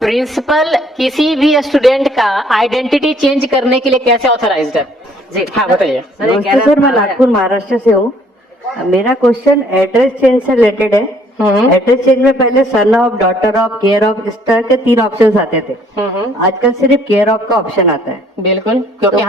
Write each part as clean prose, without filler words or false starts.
Principal किसी भी student का आइडेंटिटी चेंज करने के लिए कैसे ऑथराइज्ड है? जी हाँ बताइए। नमस्ते सर, मैं नागपुर महाराष्ट्र से हूँ। मेरा क्वेश्चन एड्रेस चेंज से रिलेटेड है। एड्रेस चेंज में पहले son of, daughter of, care of, इस तरह के 3 ऑप्शन आते थे। आजकल सिर्फ केयर ऑफ का ऑप्शन आता है। बिल्कुल, क्योंकि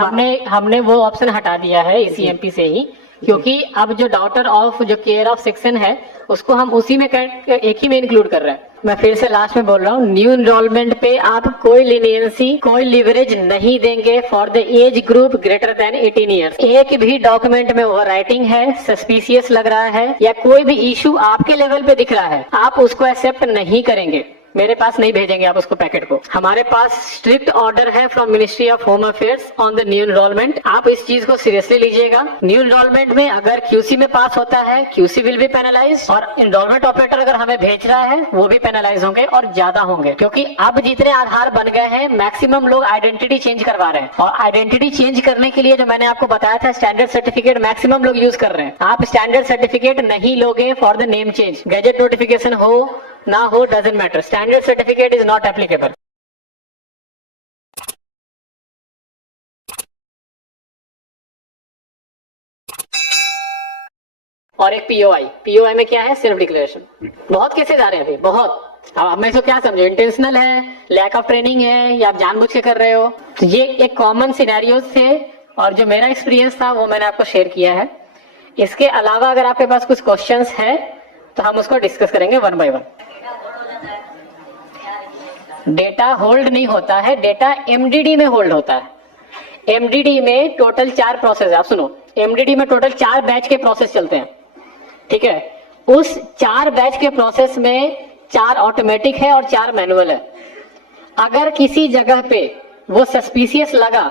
हमने वो ऑप्शन हटा दिया है इसी एमपी से ही, क्योंकि अब जो डॉटर ऑफ, जो केयर ऑफ सेक्शन है, उसको हम उसी में एक ही में इंक्लूड कर रहे हैं। मैं फिर से लास्ट में बोल रहा हूँ, न्यू एनरोलमेंट पे आप कोई लीनियंसी, कोई लिवरेज नहीं देंगे for the age group greater than 18 years. एक भी डॉक्यूमेंट में ओवर राइटिंग है, सस्पिशियस लग रहा है, या कोई भी इशू आपके लेवल पे दिख रहा है, आप उसको एक्सेप्ट नहीं करेंगे। मेरे पास नहीं भेजेंगे आप उसको पैकेट को। हमारे पास स्ट्रिक्ट ऑर्डर है from ministry of home affairs on the new enrolment. आप इस चीज को सीरियसली लीजिएगा। न्यू एनरोलमेंट में अगर क्यूसी में पास होता है, क्यूसी विल बी पेनलाइज, और एनरोलमेंट ऑपरेटर अगर हमें भेज रहा है वो भी पेनलाइज होंगे और ज्यादा होंगे, क्योंकि अब जितने आधार बन गए हैं मैक्सिमम लोग आइडेंटिटी चेंज करवा रहे हैं। और आइडेंटिटी चेंज करने के लिए जो मैंने आपको बताया था, स्टैंडर्ड सर्टिफिकेट मैक्सिमम लोग यूज कर रहे हैं। आप स्टैंडर्ड सर्टिफिकेट नहीं लोगे for the name change, gadget notification हो ना हो, doesn't matter, standard certificate is not applicable. और एक पीओआई में क्या है? Self declaration. बहुत केसेस आ रहे हैं अभी, बहुत। अब मैं इसको क्या समझो, इंटेंशनल है, लैक ऑफ ट्रेनिंग है, या आप जानबूझ के कर रहे हो? तो ये एक कॉमन सिनेरियोज थे, और जो मेरा एक्सपीरियंस था वो मैंने आपको शेयर किया है। इसके अलावा अगर आपके पास कुछ क्वेश्चंस है तो हम उसको डिस्कस करेंगे one by one. Data hold नहीं होता है, डेटा एमडीडी में होल्ड होता है। एमडीडी में टोटल 4 प्रोसेस है। आप सुनो, एमडीडी में टोटल 4 बैच के प्रोसेस चलते हैं, ठीक है? उस 4 बैच के प्रोसेस में 4 ऑटोमेटिक है और 4 मैनुअल है। अगर किसी जगह पे वो सस्पिशियस लगा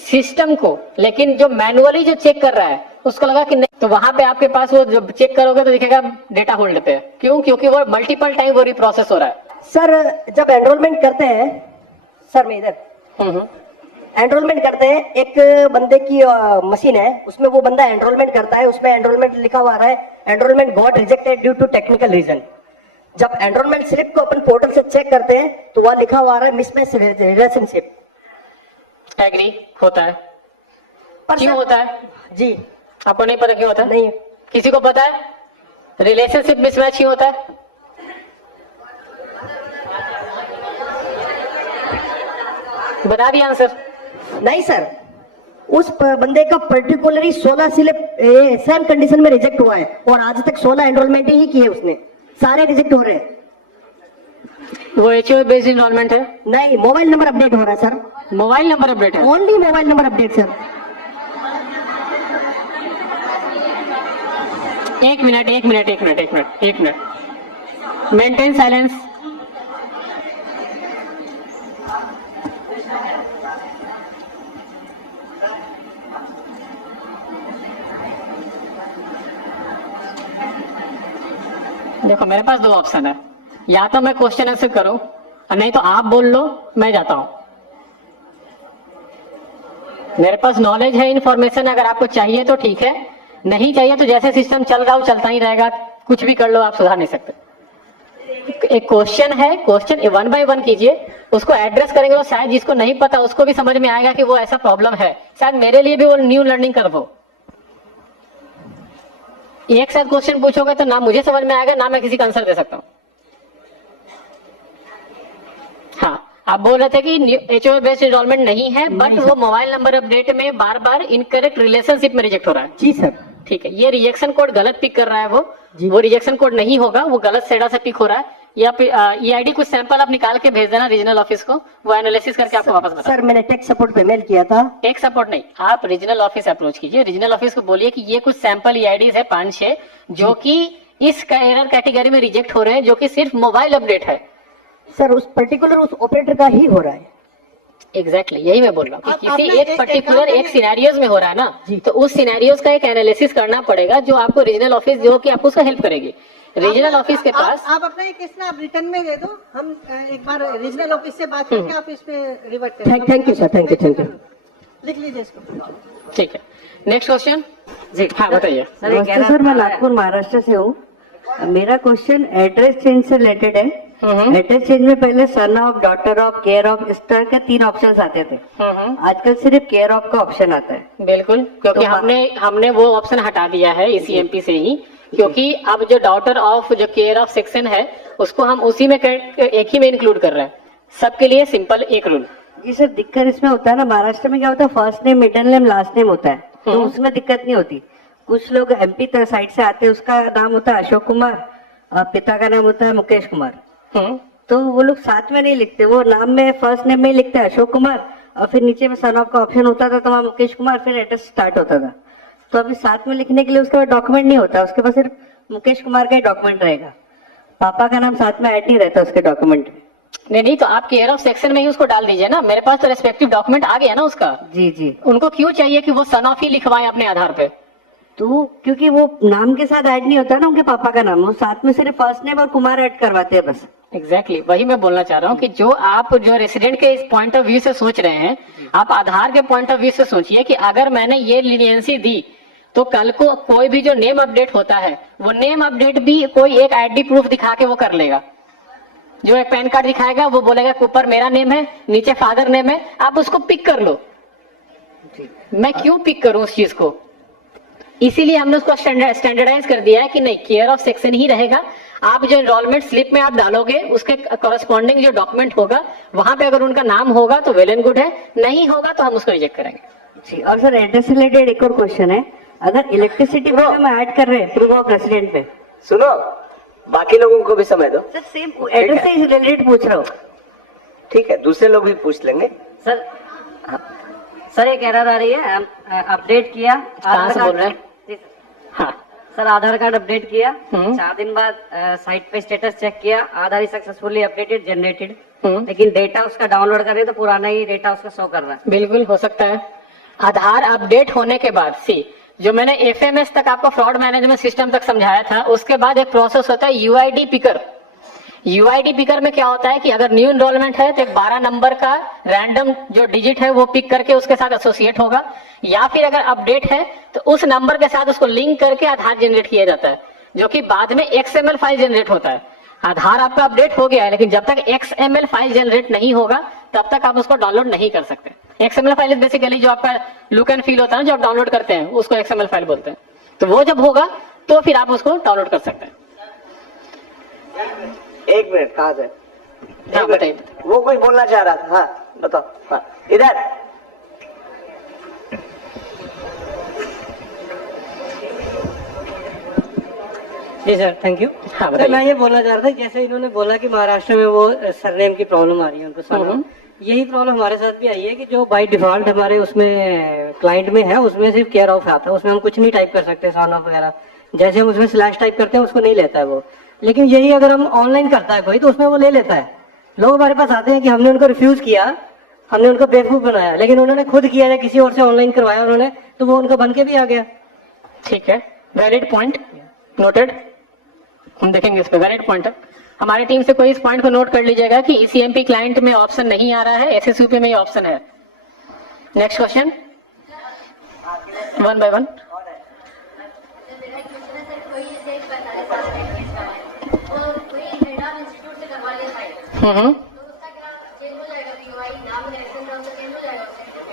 सिस्टम को, लेकिन जो मैनुअली जो चेक कर रहा है उसको लगा कि नहीं, तो वहां पे आपके पास वो जब चेक करोगे तो दिखेगा डेटा होल्ड पे है। क्यों? क्योंकि वो मल्टीपल टाइम वो रिप्रोसेस हो रहा है। सर, जब एनरोलमेंट करते हैं, सर मैं इधर एनरोलमेंट करते हैं, एक बंदे की मशीन है, उसमें वो बंदा एनरोलमेंट करता है, उसमें एनरोलमेंट लिखा हुआ आ रहा है, enrolment got rejected due to technical reason. जब एनरोलमेंट स्लिप को अपन पोर्टल से चेक करते हैं तो वह लिखा हुआ आ रहा है मिसमैच रिलेशनशिप। एग्री होता है? क्यों होता है जी? आपको नहीं पता क्यों होता है? नहीं। किसी को पता है रिलेशनशिप मिसमैच क्यों होता है? बता दिया आंसर? नहीं सर, उस बंदे का पर्टिकुलरली 16 स्लिप सेम कंडीशन में रिजेक्ट हुआ है, और आज तक 16 एनरोलमेंट ही किए उसने, सारे रिजेक्ट हो रहे हैं। वो एचओ बेस्ड एनरोलमेंट है? नहीं, मोबाइल नंबर अपडेट हो रहा है सर। मोबाइल नंबर अपडेट है? Only mobile number update sir. एक मिनट मेंटेन साइलेंस। देखो मेरे पास 2 ऑप्शन है, या तो मैं क्वेश्चन आंसर करूं, और नहीं तो आप बोल लो, मैं जाता हूं। मेरे पास नॉलेज है, इंफॉर्मेशन अगर आपको चाहिए तो ठीक है, नहीं चाहिए तो जैसे सिस्टम चल रहा हो चलता ही रहेगा, कुछ भी कर लो, आप सुधार नहीं सकते। एक क्वेश्चन है, क्वेश्चन 1 बाय 1 कीजिए, उसको एड्रेस करेंगे तो शायद जिसको नहीं पता उसको भी समझ में आएगा कि वो ऐसा प्रॉब्लम है, शायद मेरे लिए भी वो न्यू लर्निंग कर वो। एक साथ क्वेश्चन पूछोगे तो ना मुझे समझ में आएगा, ना मैं किसी का आंसर दे सकता हूँ। हाँ, आप बोल रहे थे कि एचओ बेस्ड एनरोलमेंट नहीं है, बट वो मोबाइल नंबर अपडेट में बार बार इनकरेक्ट रिलेशनशिप में रिजेक्ट हो रहा है। जी सर। ठीक है, ये रिजेक्शन कोड गलत पिक कर रहा है, वो रिजेक्शन कोड नहीं होगा, वो गलत सेडा से पिक हो रहा है। या ये आईडी कुछ सैंपल आप निकाल के भेज देना रीजनल ऑफिस को, वो एनालिसिस करके आपको वापस बता। सर मैंने टेक सपोर्ट पे मेल किया था। टेक सपोर्ट नहीं, आप रीजनल ऑफिस अप्रोच कीजिए, रीजनल ऑफिस को बोलिए कि ये कुछ सैंपल ईआईडीज है 5-6 जो कि इस एरर कैटेगरी में रिजेक्ट हो रहे हैं, जो कि सिर्फ मोबाइल अपडेट है। सर उस पर्टिकुलर उस ऑपरेटर का ही हो रहा है। एग्जैक्टली यही मैं बोल रहा हूँ कि किसी एक पर्टिकुलर एक सिनेरियोज में हो रहा है ना, तो उस सिनेरियोज का एक एनालिसिस करना पड़ेगा, जो आपको रीजनल ऑफिस, जो कि आपको उसको हेल्प करेगी। रीजनल ऑफिस के पास आप अपना ये केस ना आप रिटर्न में दे दो, हम एक बार रीजनल ऑफिस से बात करके आप इस पे रिवर्ट करें। Thank you sir, thank you. लिख लीजिए इसको। ठीक है, नेक्स्ट क्वेश्चन। जी हाँ बताइए। नमस्ते सर, मैं नागपुर महाराष्ट्र से हूँ। मेरा क्वेश्चन एड्रेस चेंज से रिलेटेड है। एड्रेस चेंज में पहले son of, daughter of, care of, इस तरह के 3 ऑप्शंस आते थे। आजकल सिर्फ केयर ऑफ का ऑप्शन आता है। बिल्कुल, क्योंकि हमने वो ऑप्शन हटा दिया है ECMP से ही, क्योंकि अब जो डॉटर ऑफ जो केयर ऑफ सेक्शन है उसको हम उसी में एक ही में इंक्लूड कर रहे हैं, सबके लिए सिंपल एक रूल। जी सर, दिक्कत इसमें होता है ना, महाराष्ट्र में क्या होता है, first name, middle name, last name होता है, तो उसमें दिक्कत नहीं होती। कुछ लोग MP साइड से आते हैं, उसका नाम होता है अशोक कुमार और पिता का नाम होता है मुकेश कुमार, तो वो लोग साथ में नहीं लिखते, वो नाम में फर्स्ट नेम में ही लिखते हैं अशोक कुमार और फिर नीचे में सन ऑफ का ऑप्शन होता था तो वहाँ मुकेश कुमार, फिर एड्रेस स्टार्ट होता था। तो अभी साथ में लिखने के लिए उसके पास डॉक्यूमेंट नहीं होता, उसके पास सिर्फ मुकेश कुमार का ही डॉक्यूमेंट रहेगा, पापा का नाम साथ में ऐड नहीं रहता उसके डॉक्यूमेंट में। नहीं, तो आप केयर ऑफ सेक्शन में ही उसको डाल दीजिए ना, मेरे पास तो रेस्पेक्टिव डॉक्यूमेंट आ गया ना उसका। जी जी, उनको क्यों चाहिए कि वो सन ऑफ ही लिखवाएं अपने आधार पे? तो क्योंकि वो नाम के साथ ऐड नहीं होता ना उनके पापा का नाम, वो साथ में सिर्फ फर्स्ट नेम और कुमार ऐड करवाते हैं बस। एग्जैक्टली वही मैं बोलना चाह रहा हूँ कि जो आप जो रेसिडेंट के इस पॉइंट ऑफ व्यू से सोच रहे हैं, आप आधार के पॉइंट ऑफ व्यू से सोचिए कि अगर मैंने ये लीनियंसी दी तो कल को कोई भी जो नेम अपडेट होता है वो नेम अपडेट भी कोई एक ID प्रूफ दिखा के वो कर लेगा। जो एक पैन कार्ड दिखाएगा वो बोलेगा कि ऊपर मेरा नेम है, नीचे फादर नेम है, आप उसको पिक कर लो। मैं क्यों पिक करूं उस चीज को? इसीलिए हमने उसको स्टैंडर्डाइज कर दिया है कि नहीं, केयर ऑफ सेक्शन ही रहेगा। आप जो एनरोलमेंट स्लिप में आप डालोगे उसके कॉरेस्पॉन्डिंग जो डॉक्यूमेंट होगा वहां पे अगर उनका नाम होगा तो वेल एंड गुड है, नहीं होगा तो हम उसको रिजेक्ट करेंगे। जी, और सर एड्रेस से रिलेटेड एक और क्वेश्चन है, अगर इलेक्ट्रिसिटी बिल हम ऐड कर रहे हैं प्रूफ ऑफ रेसिडेंट में, सुनो बाकी लोगों को भी समय दो सर सेम एड्रेस से रिलेटेड पूछ रहा हूँ। ठीक है, दूसरे लोग भी पूछ लेंगे। सर सर एक एरर आ रही है, अपडेट किया, कहाँ से बोल रहे हैं? हाँ सर आधार कार्ड अपडेट किया, 4 दिन बाद साइट पे स्टेटस चेक किया, आधार सक्सेसफुली अपडेटेड जनरेटेड, लेकिन डेटा उसका डाउनलोड कर रहे तो पुराना ही डेटा उसका शो कर रहा है। बिल्कुल हो सकता है। आधार अपडेट होने के बाद जो मैंने FMS तक आपको फ्रॉड मैनेजमेंट सिस्टम तक समझाया था, उसके बाद एक प्रोसेस होता है UID पिकर। UID पिकर में क्या होता है कि अगर न्यू एनरोलमेंट है तो एक 12 नंबर का रैंडम जो डिजिट है वो पिक करके उसके साथ एसोसिएट होगा, या फिर अगर अपडेट है तो उस नंबर के साथ उसको लिंक करके आधार जनरेट किया जाता है, जो कि बाद में XML फाइल जनरेट होता है। आधार आपका अपडेट हो गया है, लेकिन जब तक XML फाइल जनरेट नहीं होगा तब तक आप उसको डाउनलोड नहीं कर सकते। XML फाइल बेसिकली जो आपका लुक एंड फील होता है ना, जो आप डाउनलोड करते हैं उसको XML फाइल बोलते हैं। तो वो जब होगा तो फिर आप उसको डाउनलोड कर सकते हैं। 1 मिनट, कहाँ से? हाँ बताइए। वो कोई बोलना चाह रहा था, हाँ बताओ। हाँ इधर। जी सर, थैंक यू। हाँ सर मैं ये बोलना चाह रहा था, जैसे इन्होंने बोला कि महाराष्ट्र में वो सरनेम की प्रॉब्लम आ रही है उनको सरनेम, यही प्रॉब्लम हमारे साथ भी आई है कि जो बाय डिफॉल्ट हमारे उसमें क्लाइंट में है उसमें सिर्फ केयर ऑफ आता है, उसमें हम कुछ नहीं टाइप कर सकते सन ऑफ वगैरह, जैसे हम उसमें स्लैश टाइप करते हैं उसको नहीं लेता है वो। लेकिन यही अगर हम ऑनलाइन करता है कोई तो उसमें वो ले लेता है। लोग हमारे पास आते हैं कि हमने उनको रिफ्यूज किया, हमने उनको बेवकूफ बनाया, लेकिन उन्होंने खुद किया या किसी और से ऑनलाइन करवाया उन्होंने, तो वो उनका बन के भी आ गया। ठीक है, वैलिड पॉइंट नोटेड, हम देखेंगे इस पे। वैलिड पॉइंट है, हमारी टीम से कोई इस पॉइंट को नोट कर लीजिएगा कि ECMP क्लाइंट में ऑप्शन नहीं आ रहा है, SSUP में ही ऑप्शन है। Next question, 1 by 1।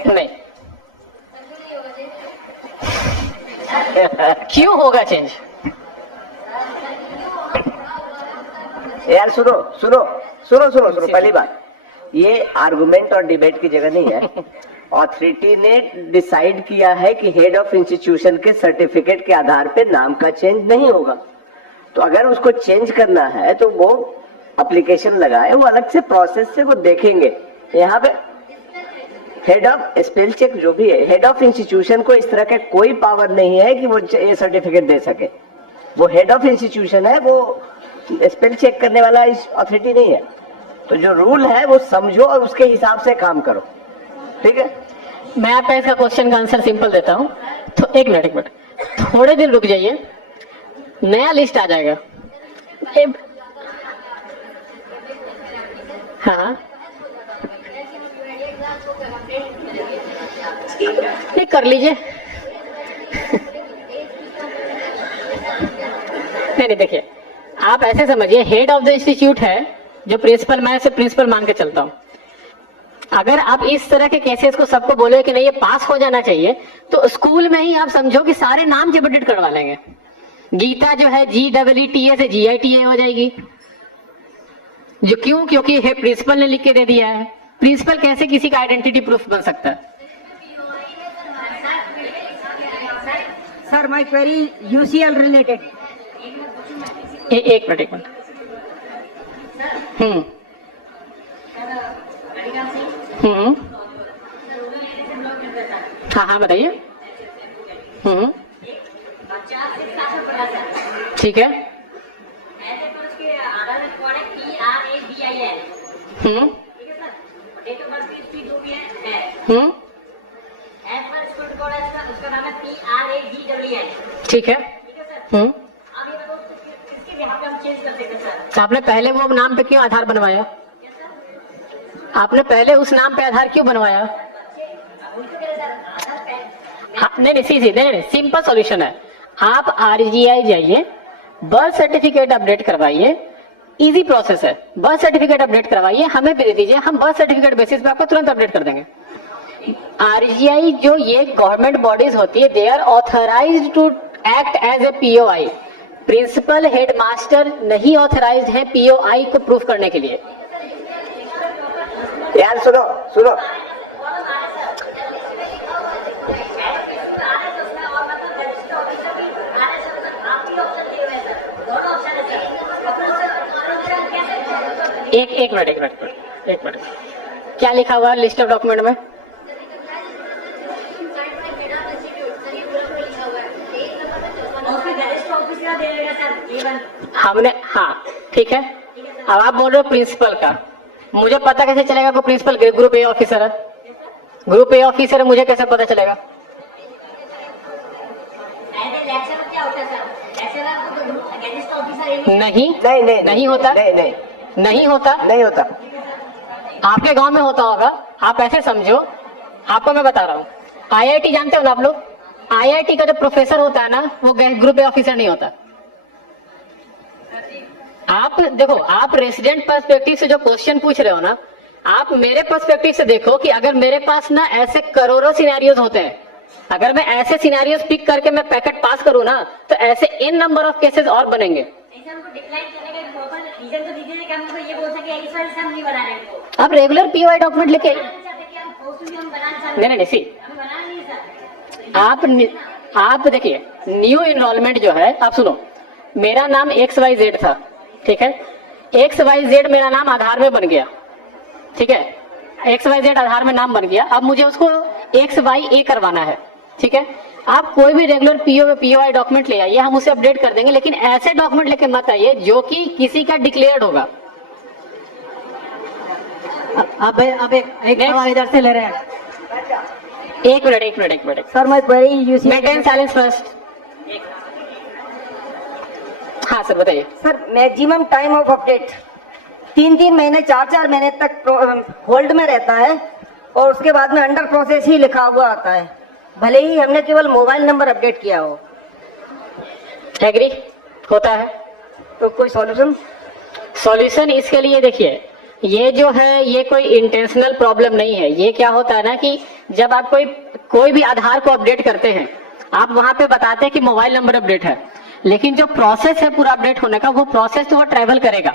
नहीं क्यों होगा चेंज? यार सुनो सुनो सुनो सुनो सुनो, पहली बात ये आर्गुमेंट और डिबेट की जगह नहीं है। ऑथोरिटी ने डिसाइड किया है कि हेड ऑफ इंस्टीट्यूशन के सर्टिफिकेट के आधार पे नाम का चेंज नहीं होगा, तो अगर उसको चेंज करना है तो वो एप्लीकेशन लगाए, वो अलग से प्रोसेस से वो देखेंगे। यहाँ पे हेड ऑफ स्पेल चेक जो भी है, हेड ऑफ इंस्टीट्यूशन को इस तरह का कोई पावर नहीं है कि वो ये सर्टिफिकेट दे सके। वो हेड ऑफ इंस्टीट्यूशन है, वो स्पेल चेक करने वाला इस अथॉरिटी नहीं है। तो जो रूल है वो समझो और उसके हिसाब से काम करो, ठीक है? मैं आपका इसका क्वेश्चन का आंसर सिंपल देता हूँ। तो एक मिनट थोड़े दिन रुक जाइए, नया लिस्ट आ जाएगा। हाँ ये कर लीजिए। नहीं देखिए, आप ऐसे समझिए, हेड ऑफ द इंस्टीट्यूट है जो प्रिंसिपल, मैं इसे प्रिंसिपल मान के चलता हूँ। अगर आप इस तरह के केसेस को सबको बोले कि नहीं ये पास हो जाना चाहिए, तो स्कूल में ही आप समझो कि सारे नाम जब अपडेट करवा लेंगे। गीता जो है GEETA से GITA हो जाएगी। जो क्यों? क्योंकि हे प्रिंसिपल ने लिख के दे दिया है। प्रिंसिपल कैसे किसी का आइडेंटिटी प्रूफ बन सकता है? Sir my query UCL related. एक मिनट। हाँ बताइए। ठीक है। ठीक है। आपने पहले वो नाम पे क्यों आधार बनवाया? आपने पहले उस नाम पे आधार क्यों बनवाया? नहीं, सिंपल सॉल्यूशन है। आप RGI जाइए, बर्थ सर्टिफिकेट अपडेट करवाइए, इजी प्रोसेस है। बर्थ सर्टिफिकेट अपडेट करवाइए, हमें भी दे दीजिए, हम बर्थ सर्टिफिकेट बेसिस पे आपको तुरंत अपडेट कर देंगे। RGI जो ये गवर्नमेंट बॉडीज होती है, they are authorised to act as a POI। Principal headmaster नहीं ऑथराइज्ड है POI को प्रूफ करने के लिए। यार सुनो, एक मिनट। क्या लिखा हुआ है लिस्ट ऑफ डॉक्यूमेंट में? हमने, हाँ ठीक है। अब आप बोल रहे हो प्रिंसिपल का, मुझे पता कैसे चलेगा को प्रिंसिपल ग्रुप A ऑफिसर है? ग्रुप A ऑफिसर है, मुझे कैसे पता चलेगा? नहीं होता। आपके गांव में होता होगा, आप ऐसे समझो। आपको मैं बता रहा हूँ, IIT जानते हो ना आप लोग? IIT का जो प्रोफेसर होता है ना, वो ग्रुप A ऑफिसर नहीं होता। आप देखो, आप रेसिडेंट पर्सपेक्टिव से जो क्वेश्चन पूछ रहे हो ना, आप मेरे पर्सपेक्टिव से देखो कि अगर मेरे पास ना ऐसे करोड़ों सिनेरियोज होते हैं, अगर मैं ऐसे सिनेरियोज पिक करके मैं पैकेट पास करूँ ना, तो ऐसे इन नंबर ऑफ केसेस और बनेंगे। आप रेगुलर POI डॉक्यूमेंट लेके नहीं सी आप देखिए, न्यू इनरोलमेंट जो है, आप सुनो, मेरा नाम XYZ था, ठीक है। XYZ मेरा नाम आधार में बन गया, ठीक है। XYZ आधार में नाम बन गया, अब मुझे उसको XYA करवाना है, ठीक है। आप कोई भी रेगुलर POI डॉक्यूमेंट ले आइए, हम उसे अपडेट कर देंगे, लेकिन ऐसे डॉक्यूमेंट लेके मत आइए जो कि किसी का डिक्लेयर्ड होगा। अब एक सवाल इधर से ले रहे हैं। एक minute. Sir my query UCL। Maintain silence first. हाँ सर बताइए। Sir maximum time of update 3 महीने 4 महीने तक होल्ड में रहता है, और उसके बाद में अंडर प्रोसेस ही लिखा हुआ आता है, भले ही हमने केवल मोबाइल नंबर अपडेट किया हो। एग्री होता है। तो कोई सॉल्यूशन इसके लिए देखिए, ये जो है ये कोई इंटेंशनल प्रॉब्लम नहीं है। ये क्या होता है ना कि जब आप कोई भी आधार को अपडेट करते हैं, आप वहां पे बताते हैं कि मोबाइल नंबर अपडेट है, लेकिन जो प्रोसेस है पूरा अपडेट होने का, वो प्रोसेस तो वो ट्रेवल करेगा।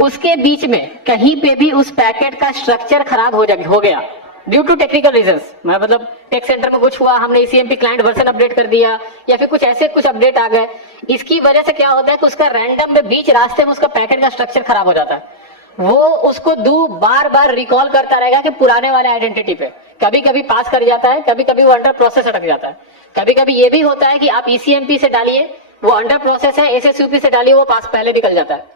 उसके बीच में कहीं पे भी उस पैकेट का स्ट्रक्चर खराब हो गया ड्यू टू टेक्निकल रीजंस, मतलब टेक सेंटर में कुछ हुआ, हमने ECMP क्लाइंट वर्जन अपडेट कर दिया, या फिर कुछ अपडेट आ गए, इसकी वजह से क्या होता है कि उसका रैंडम में बीच रास्ते में उसका पैकेट का स्ट्रक्चर खराब हो जाता है। वो उसको बार रिकॉल करता रहेगा कि पुराने वाले आइडेंटिटी पे, कभी कभी पास कर जाता है, कभी कभी वो अंडर प्रोसेस अटक जाता है। कभी कभी ये भी होता है कि आप ECMP से डालिए, वो अंडर प्रोसेस है, SSUP से डालिए, वो पास पहले निकल जाता है।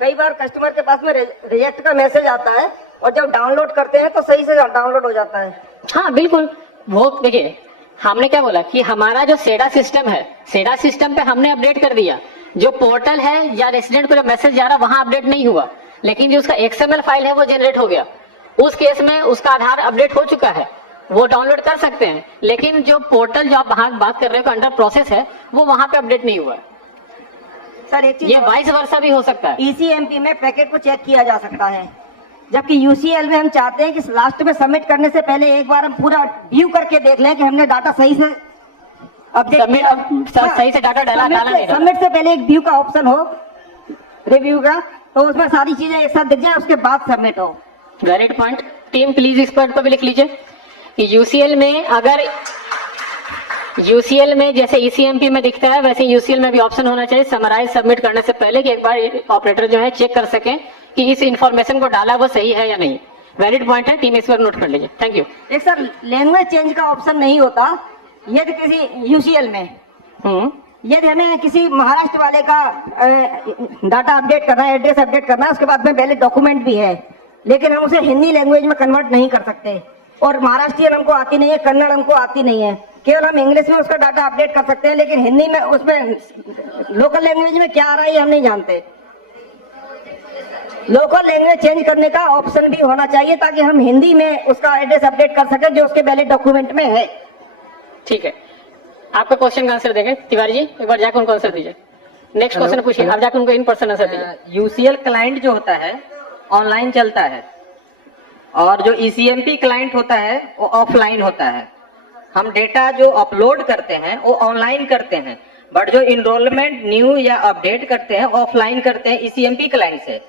कई बार कस्टमर के पास में रिजेक्ट का मैसेज आता है, और जब डाउनलोड करते हैं तो सही से डाउनलोड हो जाता है। हाँ बिल्कुल। वो देखिए, हमने क्या बोला कि हमारा जो सेडा सिस्टम है, सेडा सिस्टम पे हमने अपडेट कर दिया। जो पोर्टल है या रेसिडेंट को जो मैसेज जा रहा वहां अपडेट नहीं हुआ, लेकिन जो उसका XML फाइल है वो जनरेट हो गया। उस केस में उसका आधार अपडेट हो चुका है, वो डाउनलोड कर सकते हैं। लेकिन जो पोर्टल जो आप बात कर रहे हो अंडर प्रोसेस है, वो वहां पे अपडेट नहीं हुआ है। सर एक चीज ये वाइस वर्सा भी हो सकता है। ECMP में पैकेट को चेक किया जा सकता है, जबकि UCL में हम चाहते हैं कि लास्ट में सबमिट करने से पहले एक बार हम पूरा व्यू करके देख लें कि हमने डाटा सही से सही से डाटा डाला नहीं डाला। सबमिट से पहले एक व्यू का ऑप्शन हो, रिव्यू का, तो उसमें सारी चीजें एक साथ दिख जाए, उसके बाद सबमिट हो। Valid point. टीम प्लीज इस पॉइंट पर भी लिख लीजिए कि UCL में अगर UCL में जैसे ECMP में दिखता है वैसे UCL में भी ऑप्शन होना चाहिए समराइज सबमिट करने से पहले कि एक बार ऑपरेटर जो है चेक कर सकें कि इस इंफॉर्मेशन को डाला वो सही है या नहीं। वैलिड पॉइंट है, टीम इस पर नोट कर लीजिए। Thank you. एक सर लैंग्वेज चेंज का ऑप्शन नहीं होता यदि किसी UCL में, यदि हमें किसी महाराष्ट्र वाले का डाटा अपडेट करना है, एड्रेस अपडेट करना है, उसके बाद में वैलिड डॉक्यूमेंट भी है, लेकिन हम उसे हिंदी लैंग्वेज में कन्वर्ट नहीं कर सकते, और महाराष्ट्रियन हमको आती नहीं है, कन्नड़ हमको आती नहीं है, केवल हम इंग्लिश में उसका डाटा अपडेट कर सकते हैं, लेकिन हिंदी में उसमें लोकल लैंग्वेज में क्या आ रहा है ये हम नहीं जानते। लोकल लैंग्वेज चेंज करने का ऑप्शन भी होना चाहिए ताकि हम हिंदी में उसका एड्रेस अपडेट कर सके जो उसके वैलिड डॉक्यूमेंट में है। ठीक है, आपका क्वेश्चन का आंसर देंगे तिवारी जी, एक बार जाकर उनको आंसर दीजिए। नेक्स्ट क्वेश्चन पूछिए, आप जाकर उनको इन पर्सन आंसर दीजिए। UCL क्लाइंट जो होता है ऑनलाइन चलता है और जो ECMP क्लाइंट होता है वो ऑफलाइन होता है। हम डेटा जो अपलोड करते हैं वो ऑनलाइन करते हैं, बट जो इनरोलमेंट न्यू या अपडेट करते हैं ऑफलाइन करते हैं ECMP क्लाइंट से।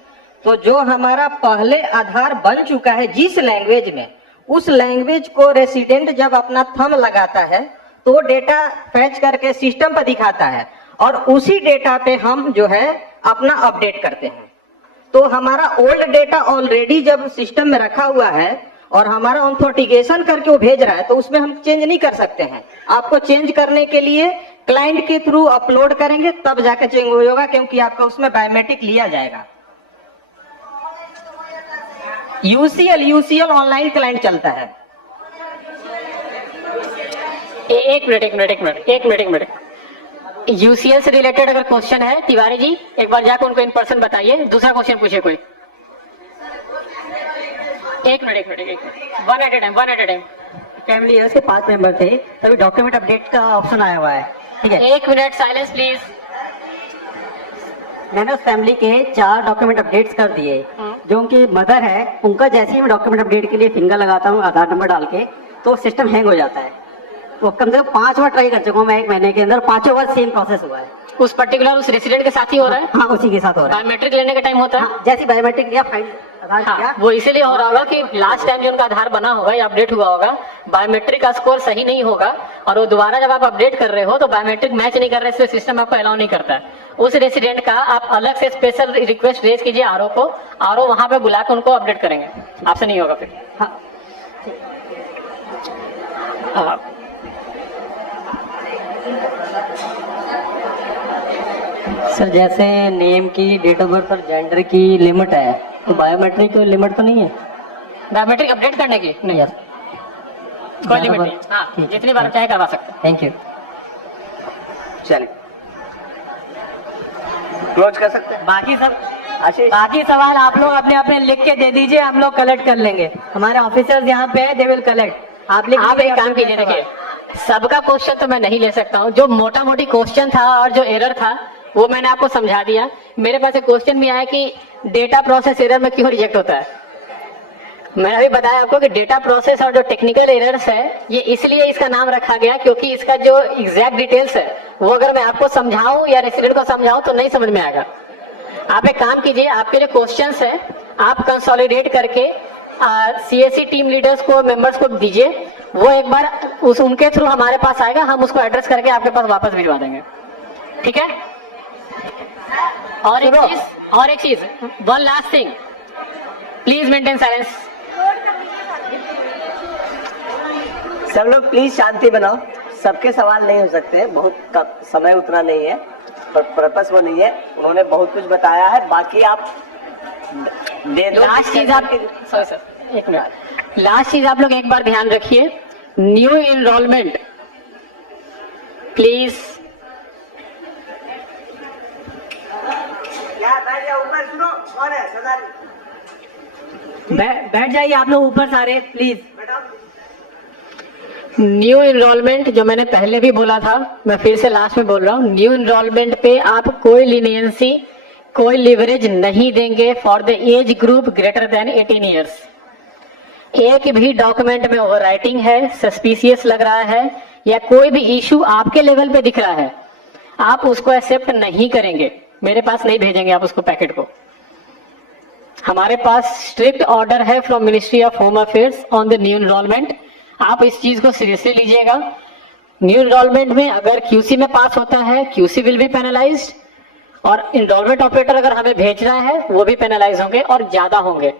तो जो हमारा पहले आधार बन चुका है जिस लैंग्वेज में, उस लैंग्वेज को रेसिडेंट जब अपना थंब लगाता है तो डेटा फैच करके सिस्टम पर दिखाता है और उसी डेटा पे हम जो है अपना अपडेट करते हैं। तो हमारा ओल्ड डेटा ऑलरेडी जब सिस्टम में रखा हुआ है और हमारा ऑथेंटिकेशन करके वो भेज रहा है तो उसमें हम चेंज नहीं कर सकते हैं। आपको चेंज करने के लिए क्लाइंट के थ्रू अपलोड करेंगे तब जाकर चेंज होगा, क्योंकि आपका उसमें बायोमेट्रिक लिया जाएगा। UCL ऑनलाइन क्लाइंट चलता है। एक मिनट। UCL से रिलेटेड अगर क्वेश्चन है तिवारी जी एक बार जाकर उनको इन पर्सन बताइए। दूसरा क्वेश्चन पूछिए कोई। एक minute. One at a time. Family है, उसके 5 मेंबर थे, तभी डॉक्यूमेंट अपडेट का ऑप्शन आया हुआ है। ठीक है, 1 मिनट साइलेंस प्लीज। मैंने उस फैमिली के 4 डॉक्यूमेंट अपडेट्स कर दिए। जो उनकी मदर है उनका जैसे ही मैं डॉक्यूमेंट अपडेट के लिए फिंगर लगाता हूँ आधार नंबर डाल के तो सिस्टम हैंग हो जाता है। वो कम से कम 5 बार ट्राई कर चुका हूँ मैं 1 महीने के अंदर, 5 बार सेम प्रोसेस हुआ है। उस पर्टिकुलर उस रेसिडेंट के साथ ही हो रहा है? हाँ, उसी के साथ हो रहा है। बायोमेट्रिक लेने का टाइम होता है? हाँ, जैसे बायोमेट्रिक लिया फाइल आधार हाँ, किया। वो इसीलिए हो रहा होगा कि लास्ट टाइम जो उनका आधार बना होगा या अपडेट हुआ होगा बायोमेट्रिक का स्कोर सही नहीं होगा और वो दोबारा जब आप अपडेट कर रहे हो तो बायोमेट्रिक मैच नहीं कर रहे, इसलिए सिस्टम आपको अलाउ नहीं करता है। उस रेसिडेंट का आप अलग से स्पेशल रिक्वेस्ट रेज कीजिए आरओ को, आरओ वहां पे बुला कर उनको अपडेट करेंगे, आपसे नहीं होगा फिर। हाँ, सर जैसे नेम की, डेट ऑफ बर्थ और जेंडर की लिमिट है तो बायोमेट्रिक लिमिट तो नहीं है? बायोमेट्रिक अपडेट करने की नहीं है, कोई लिमिट नहीं। हाँ, जितनी बार चाहे करवा सकते हैं। Thank you. चलिए क्लोज कर सकते हैं। बाकी सवाल आप लोग अपने अपने लिख के दे दीजिए, हम लोग कलेक्ट कर लेंगे। हमारे ऑफिसर्स यहाँ पे है, दे विल कलेक्ट। आप एक काम कीजिए, देखिए सबका क्वेश्चन तो मैं नहीं ले सकता हूँ, जो मोटा मोटी क्वेश्चन था और जो एरर था वो मैंने आपको समझा दिया। मेरे पास एक क्वेश्चन भी आया कि डेटा प्रोसेस एरर में क्यों रिजेक्ट होता है। मैंने अभी बताया आपको कि डेटा प्रोसेस और जो टेक्निकल एरर्स है ये इसलिए इसका नाम रखा गया क्योंकि इसका जो एग्जैक्ट डिटेल्स है वो अगर मैं आपको समझाऊं या रेसिडेंट को समझाऊं तो नहीं समझ में आएगा। आप एक काम कीजिए, आपके जो क्वेश्चंस है आप कंसोलिडेट करके CSC टीम लीडर्स को, मेंबर्स को दीजिए, वो एक बार उनके थ्रू हमारे पास आएगा, हम उसको एड्रेस करके आपके पास वापस भिजवा देंगे। ठीक है? और एक चीज, one last thing, please maintain silence. सब लोग प्लीज शांति बनाओ, सबके सवाल नहीं हो सकते, बहुत समय उतना नहीं है, पर पर्पस वो नहीं है। उन्होंने बहुत कुछ बताया है, बाकी आप दे दो। लास्ट चीज आप, सॉरी सर, एक मिनट, लास्ट चीज आप लोग एक बार ध्यान रखिए, न्यू इनरोलमेंट प्लीज। बैठ जाइए आप लोग ऊपर सारे, प्लीज। न्यू इनरोलमेंट जो मैंने पहले भी बोला था, मैं फिर से लास्ट में बोल रहा हूँ, न्यू इनरोलमेंट पे आप कोई लीनियंसी, कोई लिवरेज नहीं देंगे for the age group greater than 18 years. एक भी डॉक्यूमेंट में ओवर राइटिंग है, सस्पिशियस लग रहा है या कोई भी इशू आपके लेवल पे दिख रहा है, आप उसको एक्सेप्ट नहीं करेंगे, मेरे पास नहीं भेजेंगे आप उसको पैकेट को। हमारे पास स्ट्रिक्ट ऑर्डर है from ministry of home affairs on the new enrolment. आप इस चीज को सीरियसली लीजिएगा। न्यू इनरोलमेंट में अगर क्यूसी में पास होता है, क्यूसी विल बी पेनलाइज्ड, और इनरोलमेंट ऑपरेटर अगर हमें भेज रहा है वो भी पेनलाइज होंगे और ज्यादा होंगे,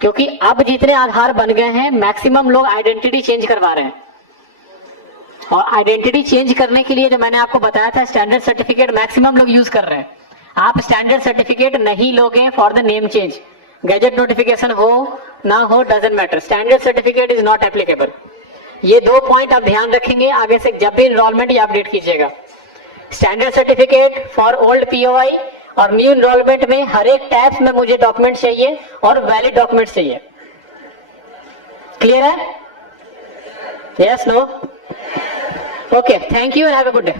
क्योंकि अब जितने आधार बन गए हैं मैक्सिमम लोग आइडेंटिटी चेंज करवा रहे हैं, और आइडेंटिटी चेंज करने के लिए जो मैंने आपको बताया था स्टैंडर्ड सर्टिफिकेट मैक्सिमम लोग यूज कर रहे हैं। आप स्टैंडर्ड सर्टिफिकेट नहीं लोगे for the name change, gadget notification हो ना हो doesn't matter, standard certificate is not applicable. ये 2 पॉइंट आप ध्यान रखेंगे आगे से जब भी इनरोलमेंट या अपडेट कीजिएगा। Standard certificate for old POI और न्यू इनरोलमेंट में हर एक टैब्स में मुझे डॉक्यूमेंट चाहिए और वैलिड डॉक्यूमेंट चाहिए। क्लियर है? Yes no? Okay, thank you and have a good day.